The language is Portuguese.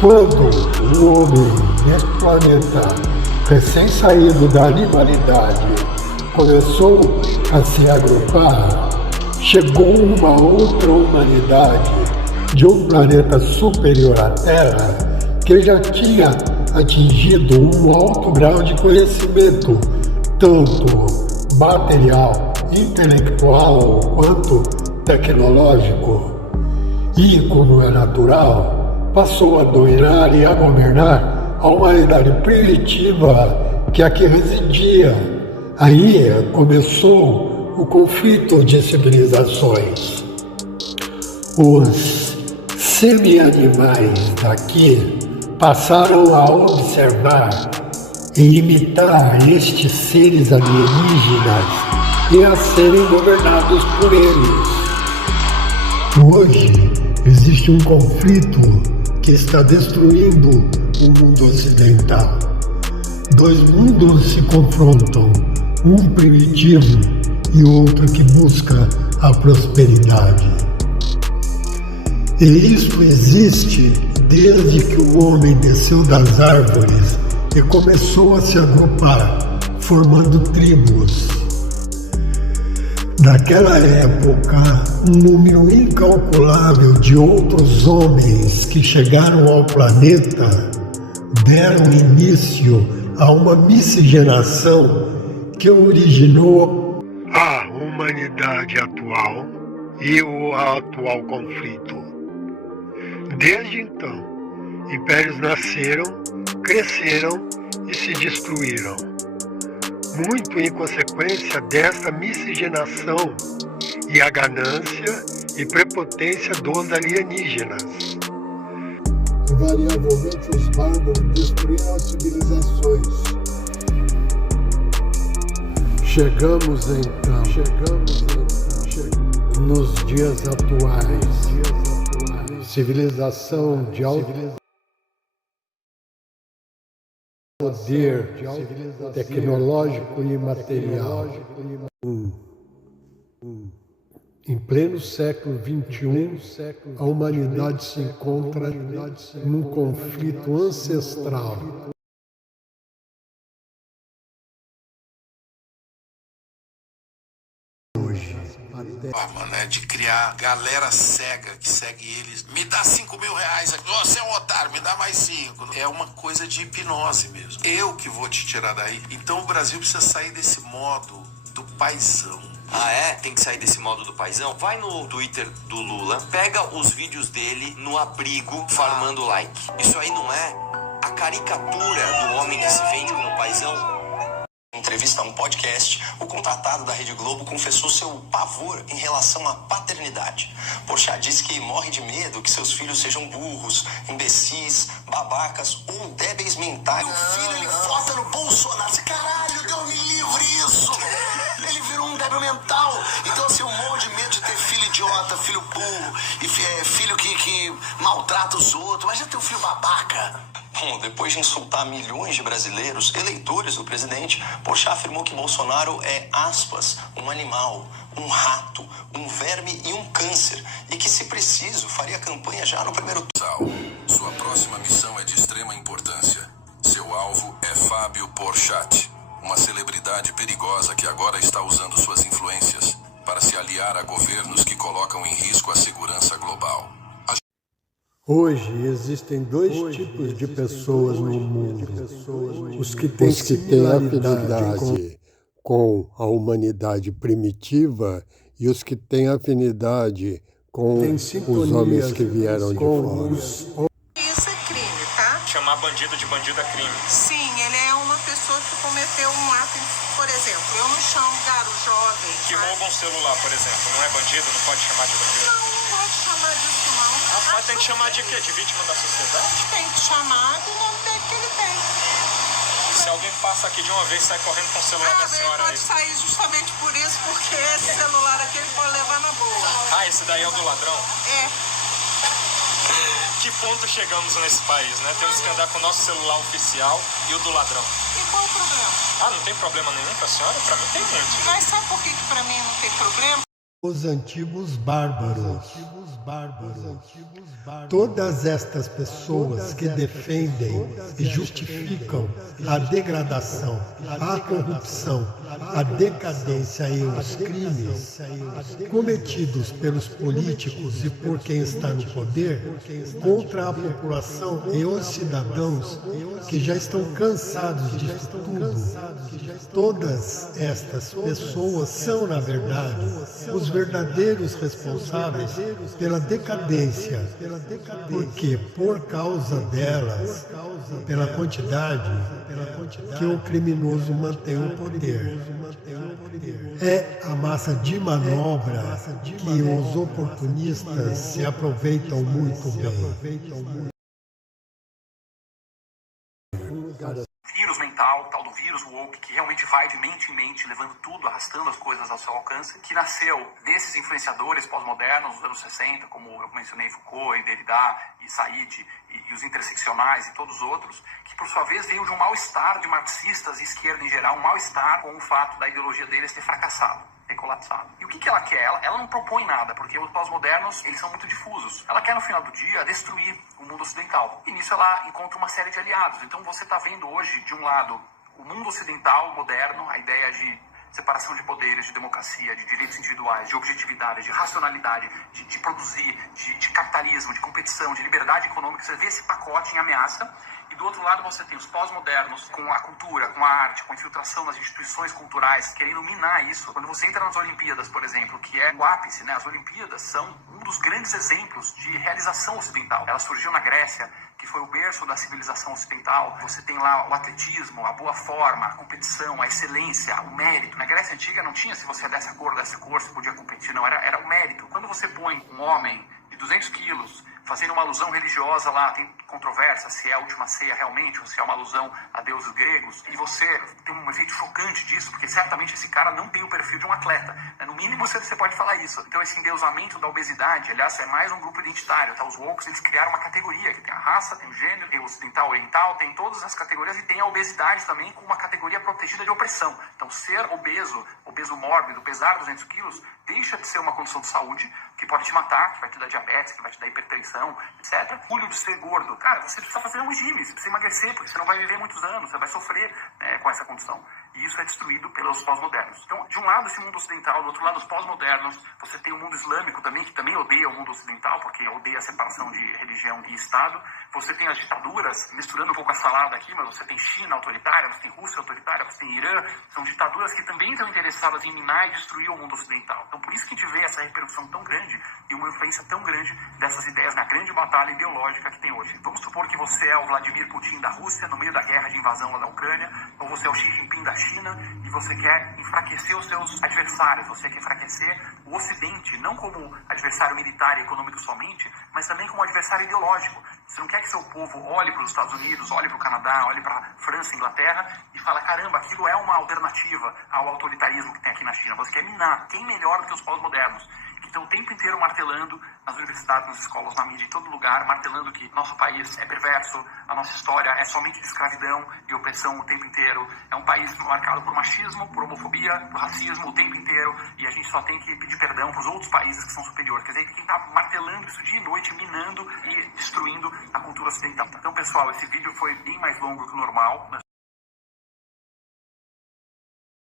Quando o homem neste planeta, recém-saído da animalidade, começou a se agrupar, chegou uma outra humanidade de um planeta superior à Terra que já tinha atingido um alto grau de conhecimento, tanto material, intelectual quanto tecnológico. E, como é natural, passou a dominar e a governar a humanidade primitiva que aqui residia. Aí começou o conflito de civilizações. Os semi-animais daqui passaram a observar e imitar estes seres alienígenas e a serem governados por eles. Hoje existe um conflito que está destruindo o mundo ocidental. Dois mundos se confrontam, um primitivo e outro que busca a prosperidade. E isso existe desde que o homem desceu das árvores e começou a se agrupar, formando tribos. Naquela época, um número incalculável de outros homens que chegaram ao planeta deram início a uma miscigenação que originou a humanidade atual e o atual conflito. Desde então, impérios nasceram, cresceram e se destruíram. Muito em consequência dessa miscigenação e a ganância e prepotência dos alienígenas. Invariavelmente os bárbaros destruíram as civilizações. Chegamos então nos dias atuais. Civilização de alto poder tecnológico e material. Em pleno século XXI, a humanidade se encontra num conflito ancestral. Forma, né, de criar galera cega que segue eles. Me dá 5 mil reais aqui. Você é um otário, me dá mais 5. É uma coisa de hipnose mesmo. Eu que vou te tirar daí. Então o Brasil precisa sair desse modo do paizão. Ah, é? Tem que sair desse modo do paizão? Vai no Twitter do Lula, pega os vídeos dele no abrigo farmando like. Isso aí não é a caricatura do homem que se vende como paizão? Em entrevista a um podcast, o contratado da Rede Globo confessou seu pavor em relação à paternidade. Porchat disse que morre de medo que seus filhos sejam burros, imbecis, babacas ou débeis mentais. Meu filho, ele vota no Bolsonaro. Caralho, Deus me livre isso! Ele virou um débil mental. Então, assim, um monte de medo de ter filho idiota, filho burro, e filho que maltrata os outros. Mas já tem um filho babaca. Bom, depois de insultar milhões de brasileiros, eleitores do presidente, Porchat afirmou que Bolsonaro é, aspas, um animal, um rato, um verme e um câncer. E que, se preciso, faria campanha já no primeiro turno. Sua próxima missão é de extrema importância. Seu alvo é Fábio Porchat, uma celebridade perigosa que agora está usando suas influências para se aliar a governos que colocam em risco a segurança global. Hoje existem dois tipos de pessoas no mundo. Os que têm afinidade com a humanidade primitiva e os que têm afinidade com os homens que vieram de fora. Isso é crime, tá? Chamar bandido de bandido é crime. Sim, ele é uma pessoa que cometeu um ato, por exemplo, eu não chamo garo jovem. Que rouba um celular, por exemplo, não é bandido? Não pode chamar de bandido? Não pode chamar disso não. Mas tem que chamar de quê? De vítima da sociedade? Tem que chamar do nome dele que ele tem. Se alguém passa aqui de uma vez e sai correndo com o celular da Ele senhora pode aí. sair justamente por isso, porque esse celular aqui ele pode levar na boa. Ah, esse daí é o do ladrão? É. Que ponto chegamos nesse país, né? Temos que andar com o nosso celular oficial e o do ladrão. E qual o problema? Ah, não tem problema nenhum pra senhora? Pra mim tem muito. Mas sabe por que pra mim não tem problema? Os antigos bárbaros. Todas estas pessoas que defendem e justificam a degradação, a corrupção, a decadência e os crimes cometidos pelos políticos e por quem está no poder contra a população e os cidadãos que já estão cansados disso tudo. Todas estas pessoas são, na verdade, os verdadeiros responsáveis pela decadência, porque por causa delas, pela quantidade que o criminoso mantém o poder. É a massa de manobra que os oportunistas se aproveitam muito bem. Vírus mental, tal do vírus woke, que realmente vai de mente em mente, levando tudo, arrastando as coisas ao seu alcance, que nasceu desses influenciadores pós-modernos dos anos 60, como eu mencionei Foucault e Derrida e Said e os interseccionais e todos os outros, que por sua vez veio de um mal-estar de marxistas e esquerda em geral, um mal-estar com o fato da ideologia deles ter fracassado, ter colapsado. E o que ela quer? Ela não propõe nada, porque os pós-modernos, eles são muito difusos. Ela quer, no final do dia, destruir o mundo ocidental. E nisso ela encontra uma série de aliados. Então você está vendo hoje, de um lado, o mundo ocidental moderno, a ideia de separação de poderes, de democracia, de direitos individuais, de objetividade, de racionalidade, de produzir, de capitalismo, de competição, de liberdade econômica. Você vê esse pacote em ameaça. E do outro lado você tem os pós-modernos com a cultura, com a arte, com a infiltração nas instituições culturais, querendo minar isso. Quando você entra nas Olimpíadas, por exemplo, que é o ápice, né? As Olimpíadas são um dos grandes exemplos de realização ocidental. Ela surgiu na Grécia, que foi o berço da civilização ocidental. Você tem lá o atletismo, a boa forma, a competição, a excelência, o mérito. Na Grécia Antiga não tinha se você é dessa cor, você podia competir, não. Era o mérito. Quando você põe um homem de 200 quilos fazendo uma alusão religiosa lá, tem controvérsia se é a última ceia realmente ou se é uma alusão a deuses gregos, e você tem um efeito chocante disso, porque certamente esse cara não tem o perfil de um atleta, né? No mínimo você pode falar isso. Então esse endeusamento da obesidade, aliás, é mais um grupo identitário, tá? Os woke, eles criaram uma categoria, que tem a raça, tem o gênero, tem o ocidental, oriental, tem todas as categorias, e tem a obesidade também como uma categoria protegida de opressão. Então ser obeso mórbido, pesar 200 quilos, deixa de ser uma condição de saúde que pode te matar, que vai te dar diabetes, que vai te dar hipertensão, etc. Orgulho de ser gordo. Cara, você precisa fazer um regime, você precisa emagrecer, porque você não vai viver muitos anos, você vai sofrer com essa condição. E isso é destruído pelos pós-modernos. Então, de um lado esse mundo ocidental, do outro lado os pós-modernos, você tem o mundo islâmico também, que também odeia o mundo ocidental, porque odeia a separação de religião e Estado. Você tem as ditaduras, misturando um pouco a salada aqui, mas você tem China autoritária, você tem Rússia autoritária, você tem Irã. São ditaduras que também estão interessadas em minar e destruir o mundo ocidental. Então, por isso que a gente vê essa repercussão tão grande e uma influência tão grande dessas ideias na grande batalha ideológica que tem hoje. Vamos supor que você é o Vladimir Putin da Rússia, no meio da guerra de invasão lá da Ucrânia, ou você é o Xi Jinping da China e você quer enfraquecer os seus adversários, você quer enfraquecer o Ocidente, não como adversário militar e econômico somente, mas também como adversário ideológico. Você não quer que seu povo olhe para os Estados Unidos, olhe para o Canadá, olhe para a França, Inglaterra e fala, caramba, aquilo é uma alternativa ao autoritarismo que tem aqui na China. Você quer minar. Quem melhor do que os pós-modernos? Que estão o tempo inteiro martelando nas universidades, nas escolas, na mídia, em todo lugar, martelando que nosso país é perverso, a nossa história é somente de escravidão e opressão o tempo inteiro. É um país marcado por machismo, por homofobia, por racismo o tempo inteiro, e a gente só tem que pedir perdão para os outros países que são superiores. Quer dizer, quem está martelando isso dia e noite, minando e destruindo a cultura ocidental. Então, pessoal, esse vídeo foi bem mais longo que o normal.